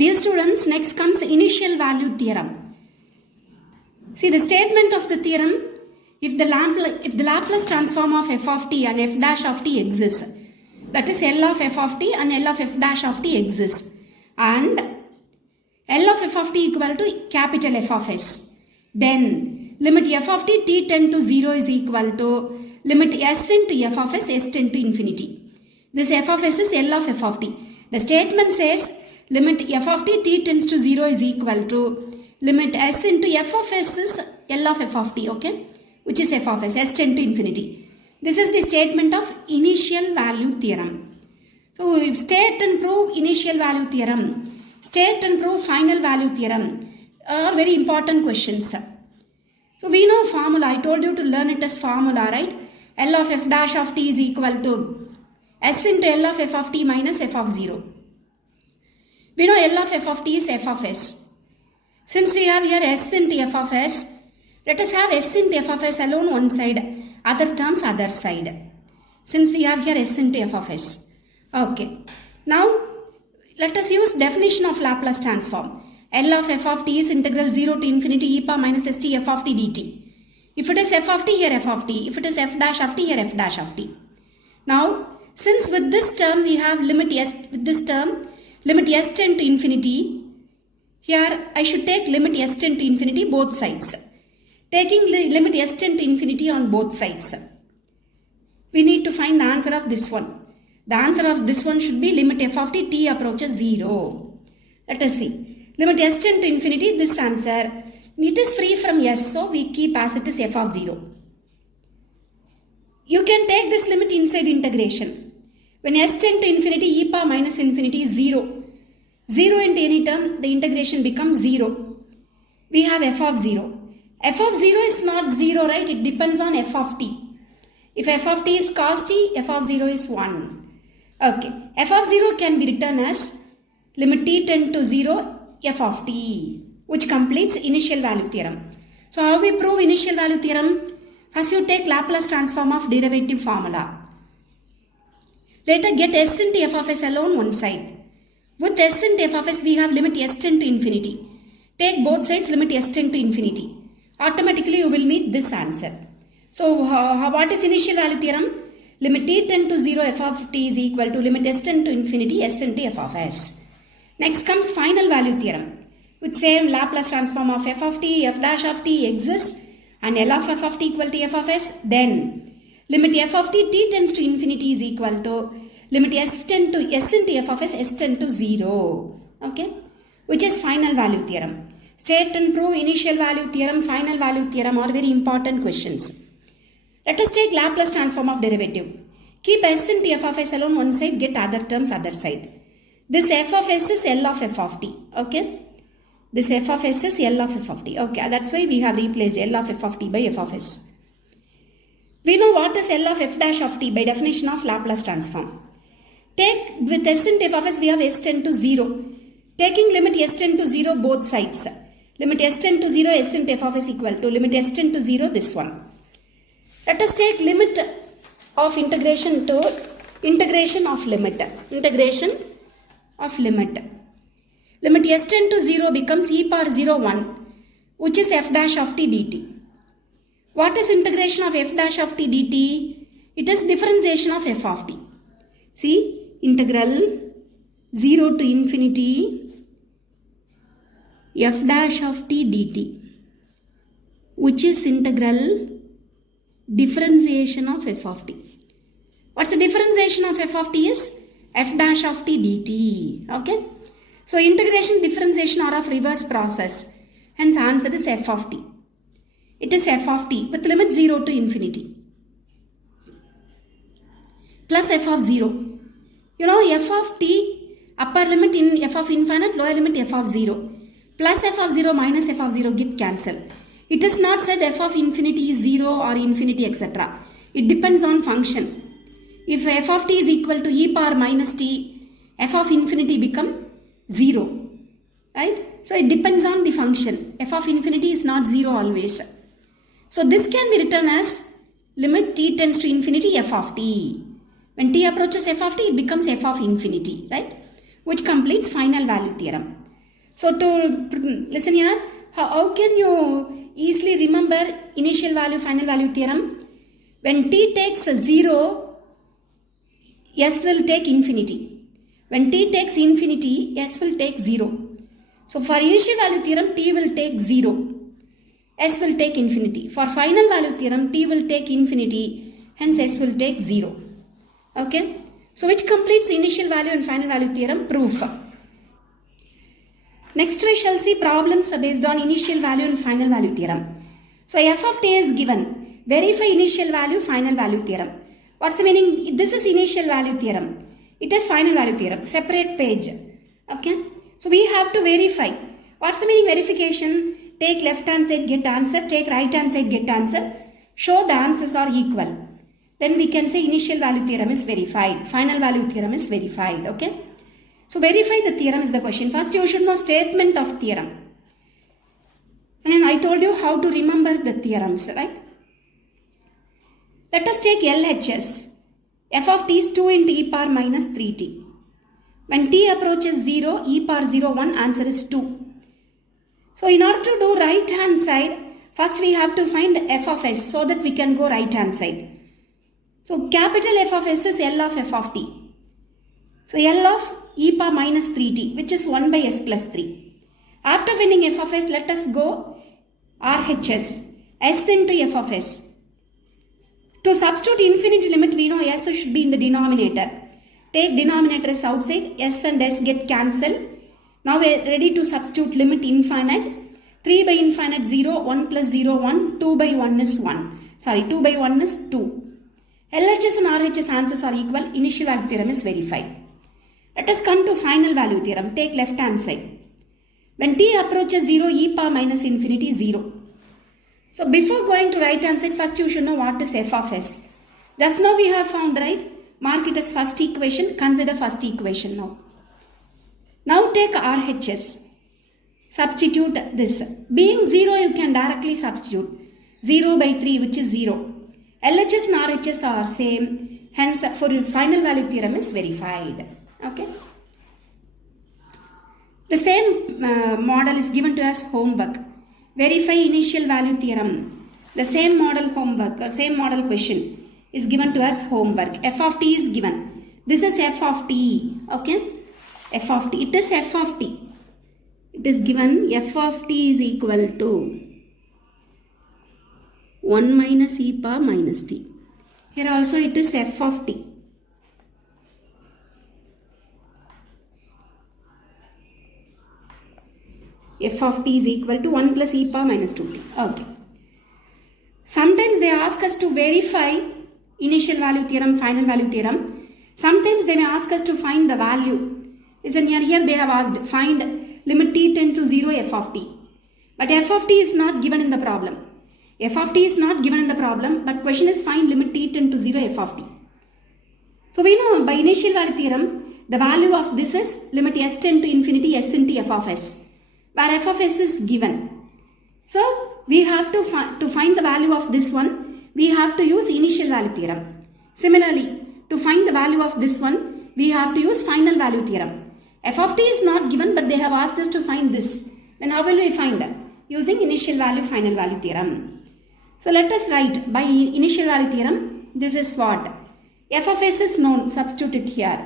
Dear students, next comes initial value theorem. See the statement of the theorem, if the Laplace transform of f of t and f dash of t exists, that is L of f of t and L of f dash of t exists, and L of f of t equal to capital F of s, then limit f of t tend to 0 is equal to limit s into f of s tend to infinity. This f of s is L of f of t. The statement says limit f of t tends to 0 is equal to limit s into f of s is L of f of t, okay, which is f of s tend to infinity. This is the statement of initial value theorem. So state and prove initial value theorem, state and prove final value theorem are very important questions. So we know formula, I told you to learn it as formula, right? L of f dash of t is equal to s into L of f of t minus f of 0. We know L of f of t is f of s. Since we have here s into f of s, let us have s into f of s alone one side, other terms other side. Since we have here s into f of s. Okay. Now let us use definition of Laplace transform. L of f of t is integral 0 to infinity e power minus st f of t dt. If it is f of t, here f of t. If it is f dash of t, here f dash of t. Now, since with this term we have limit s, with this term, limit s tend to infinity, here I should take limit s tend to infinity both sides. Taking limit s tend to infinity on both sides, we need to find the answer of this one. The answer of this one should be limit f of t approaches 0. Let us see. Limit s tend to infinity, this answer, it is free from s, so we keep as it is f of 0. You can take this limit inside integration. When s tend to infinity, e power minus infinity is 0. 0 into any term, the integration becomes 0. We have f of 0. F of 0 is not 0, right? It depends on f of t. If f of t is cos t, f of 0 is 1. Okay. F of 0 can be written as limit t tend to 0 f of t, which completes initial value theorem. So how we prove initial value theorem? First you take Laplace transform of derivative formula. Later get s into f of s alone one side. With s into f of s we have limit s tend to infinity. Take both sides limit s tend to infinity. Automatically you will meet this answer. So what is initial value theorem? Limit t tend to 0 f of t is equal to limit s tend to infinity s into f of s. Next comes final value theorem, which same Laplace transform of f of t, f dash of t exists and L of f of t equal to f of s, then limit f of t tends to infinity is equal to limit s tend to s into f of s tend to 0, okay, which is final value theorem. State and prove initial value theorem, final value theorem are very important questions. Let us take Laplace transform of derivative. Keep s into f of s alone one side, get other terms other side. This f of s is L of f of t, okay. This f of s is L of f of t, okay. That's why we have replaced L of f of t by f of s. We know what is L of f dash of t by definition of Laplace transform. Take with s into f of s we have s tend to 0. Taking limit s tend to 0 both sides. Limit s tend to 0 s into f of s equal to limit s tend to 0 this one. Let us take limit of integration to integration of limit. Integration of limit. Limit s tend to 0 becomes e power 0 1, which is f dash of t dt. What is integration of f dash of t dt? It is differentiation of f of t. See, integral 0 to infinity f dash of t dt, which is integral differentiation of f of t. What's the differentiation of f of t is? F dash of t dt, okay. So integration differentiation are of reverse process, hence answer is f of t. It is f of t with limit 0 to infinity plus f of 0. You know f of t, upper limit in f of infinite, lower limit f of 0, plus f of 0 minus f of 0 get cancel. It is not said f of infinity is 0 or infinity etc. It depends on function. If f of t is equal to e power minus t, f of infinity become 0, right? So it depends on the function. F of infinity is not 0 always. So this can be written as limit t tends to infinity f of t. When t approaches f of t, it becomes f of infinity, right? Which completes final value theorem. So listen here, how can you easily remember initial value, final value theorem? When t takes 0, s will take infinity. When t takes infinity, s will take 0. So for initial value theorem, t will take 0. S will take infinity. For final value theorem, t will take infinity. Hence s will take 0. Okay. So which completes initial value and final value theorem proof. Next we shall see problems based on initial value and final value theorem. So f of t is given. Verify initial value, final value theorem. What's the meaning? This is initial value theorem. It is final value theorem. Separate page. Okay. So we have to verify. What's the meaning verification? Take left hand side, get answer. Take right hand side, get answer. Show the answers are equal. Then we can say initial value theorem is verified. Final value theorem is verified. Okay. So verify the theorem is the question. First you should know statement of theorem. And then I told you how to remember the theorems, right? Let us take LHS. F of t is 2 into e power minus 3t. When t approaches 0, e power 0, 1, answer is 2. So in order to do right hand side, first we have to find f of s so that we can go right hand side. So capital F of s is L of f of t. So L of e power minus 3t, which is 1 by s plus 3. After finding f of s, let us go RHS, s into f of s. To substitute infinity limit, we know s should be in the denominator. Take denominator as outside, s and s get cancelled. Now we are ready to substitute limit infinite. 3 by infinite 0, 1 plus 0, 1, 2 by 1 is 1. Sorry, 2 by 1 is 2. LHS and RHS answers are equal. Initial value theorem is verified. Let us come to final value theorem. Take left hand side. When t approaches 0, e power minus infinity 0. So before going to right hand side, first you should know what is f of s. Just now we have found, right? Mark it as first equation. Consider first equation now. Now take RHS. Substitute this. Being 0, you can directly substitute. 0 by 3, which is 0. LHS and RHS are same. Hence, for final value theorem is verified. Okay. The same model is given to us homework. Verify initial value theorem. The same model homework or same model question is given to us homework. F of t is given. This is f of t. Okay. F of t. It is f of t. It is given f of t is equal to 1 minus e power minus t. Here also it is f of t. F of t is equal to 1 plus e power minus 2t. Okay. Sometimes they ask us to verify initial value theorem, final value theorem. Sometimes they may ask us to find the value. Listen here they have asked find limit t tends to 0 f of t. But f of t is not given in the problem. F of t is not given in the problem, but question is find limit t tends to 0 f of t. So we know by initial value theorem, the value of this is limit s tends to infinity s into f of s, where f of s is given. So we have to find the value of this one, we have to use initial value theorem. Similarly, to find the value of this one, we have to use final value theorem. F of t is not given, but they have asked us to find this. Then how will we find it? Using initial value, final value theorem. So let us write by initial value theorem, this is what? F of s is known, substitute it here.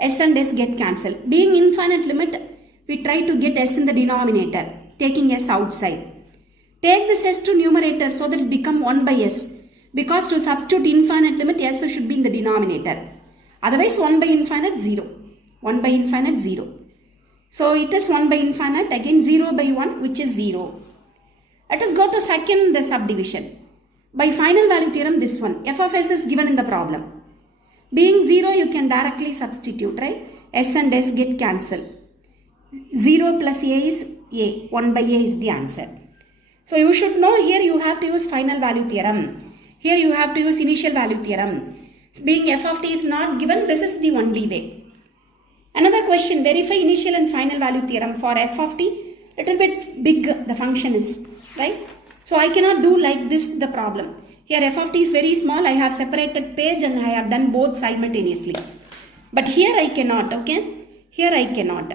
S and s get cancelled. Being infinite limit, we try to get s in the denominator, taking s outside. Take this s to numerator so that it become 1 by s. Because to substitute infinite limit, s should be in the denominator. Otherwise 1 by infinite 0. 1 by infinite 0. So it is 1 by infinite, again 0 by 1, which is 0. Let us go to second subdivision. By final value theorem, this one. F of s is given in the problem. Being 0, you can directly substitute, right? S and s get cancelled. 0 plus a is a. 1 by a is the answer. So you should know here you have to use final value theorem. Here you have to use initial value theorem. Being f of t is not given, this is the only way. Another question, verify initial and final value theorem for f of t. Little bit big the function is, right? So I cannot do like this the problem. Here f of t is very small, I have separated page and I have done both simultaneously. But here I cannot, okay? Here I cannot.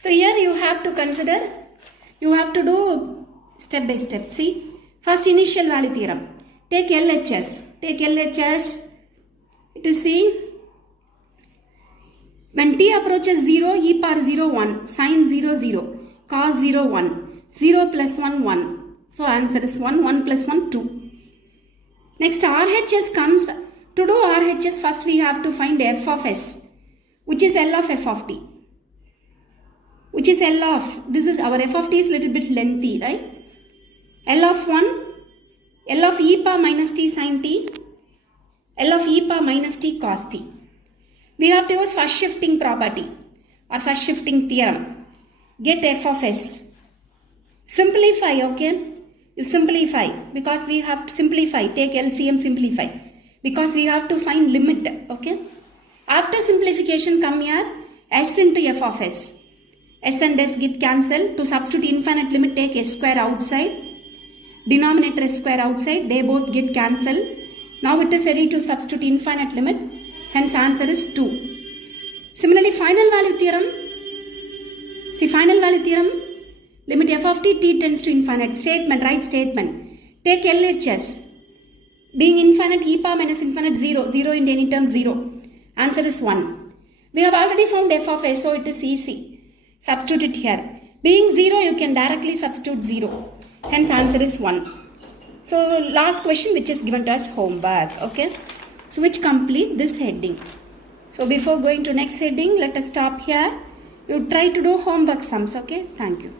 So here you have to consider, you have to do step by step. See, first initial value theorem. Take LHS. Take LHS to see when t approaches 0, e power 0, 1, sin 0, 0, cos 0, 1, 0 plus 1, 1. So answer is 1, 1 plus 1, 2. Next RHS comes. To do RHS, first we have to find f of s, which is L of f of t. Which is L of, this is our f of t is little bit lengthy, right? L of 1, L of e power minus t sin t, L of e power minus t cos t. We have to use first shifting property or first shifting theorem. Get f of s. Simplify, okay? You simplify because we have to simplify. Take LCM, simplify. Because we have to find limit, okay? After simplification, come here, s into f of s. S and s get cancelled. To substitute infinite limit, take s square outside. Denominator s square outside. They both get cancelled. Now it is ready to substitute infinite limit. Hence answer is 2. Similarly, final value theorem. See, final value theorem. Limit f of t tends to infinite. Statement, right statement. Take LHS. Being infinite, e power minus infinite, 0. 0 in any term, 0. Answer is 1. We have already found f of s, so it is easy. Substitute it here. Being 0, you can directly substitute 0. Hence answer is 1. So last question which is given to us homework. Okay. So which complete this heading. So before going to next heading, let us stop here. You try to do homework sums. Okay. Thank you.